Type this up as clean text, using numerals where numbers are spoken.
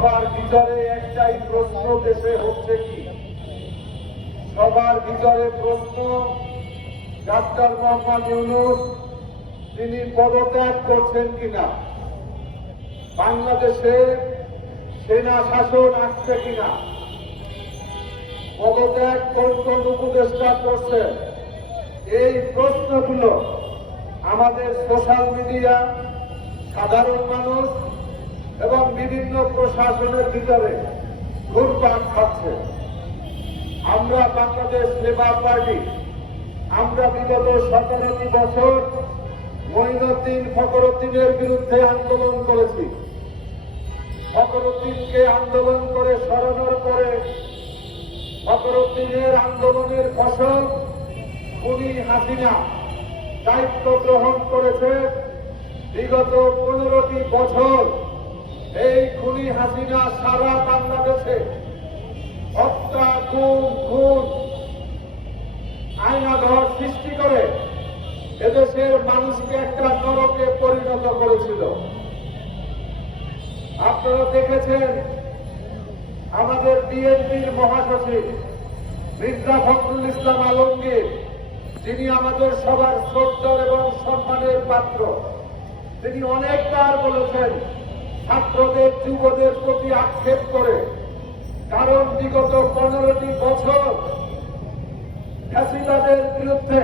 সবার ভিতরে একটাই প্রশ্ন দেশে হচ্ছে কি, সবার ভিতরে প্রশ্ন, ডাক্তার মোহাম্মদ ইউনূস তিনি পদত্যাগ করছেন কিনা, বাংলাদেশে সেনা শাসন আসছে কিনা, পদত্যাগ কোন উপদেষ্টা করছে। এই প্রশ্নগুলো আমাদের সোশ্যাল মিডিয়া, সাধারণ মানুষ এবং বিভিন্ন প্রশাসনের ভিতরে ঘুরপাক খাচ্ছে। আমরা বাংলাদেশ লেবার পার্টি আমরা বিগত 17টি বছর মঈনুদ্দিন ফখরুদ্দিনের বিরুদ্ধে আন্দোলন করেছি। ফখরুদ্দিনকে আন্দোলন করে সরানোর পরে ফখরুদ্দিনের আন্দোলনের ফসল খুনি হাসিনা দায়িত্ব গ্রহণ করেছে। বিগত 15টি বছর এই খুনি হাসিনা সারা বাংলাদেশে হত্যা, গুম, খুন, আয়নাঘর সৃষ্টি করে এদেশের মানুষকে একটা নরকে পরিণত করেছিল। আপনারা দেখেছেন আমাদের বিএনপির মহাসচিব মির্জা ফখরুল ইসলাম আলমগীর, যিনি আমাদের সবার শ্রদ্ধা এবং সম্মানের পাত্র, তিনি অনেকবার বলেছেন ছাত্রদের, যুবদের প্রতি আক্ষেপ করে, কারণ বিগত 15টি বছর ফ্যাসিবাদের বিরুদ্ধে